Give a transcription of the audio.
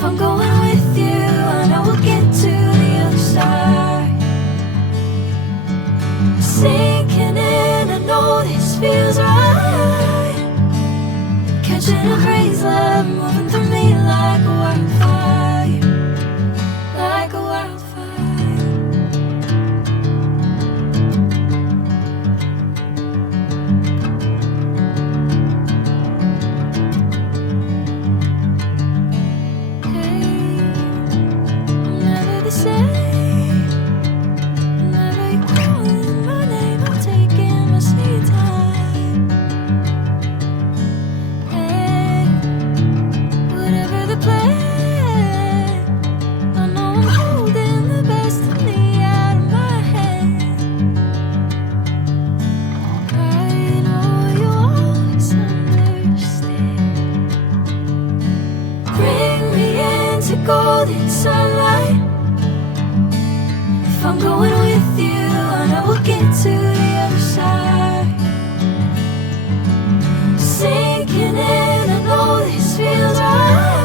If I'm going with you, I know we'll get to the other side. Sinking in, I know this feels right. Catching a breeze, love moving through me like a wildfire, like a wildfire. Golden sunlight. If I'm going with you, I know we'll get to the other side. Sinking in, I know this feels right.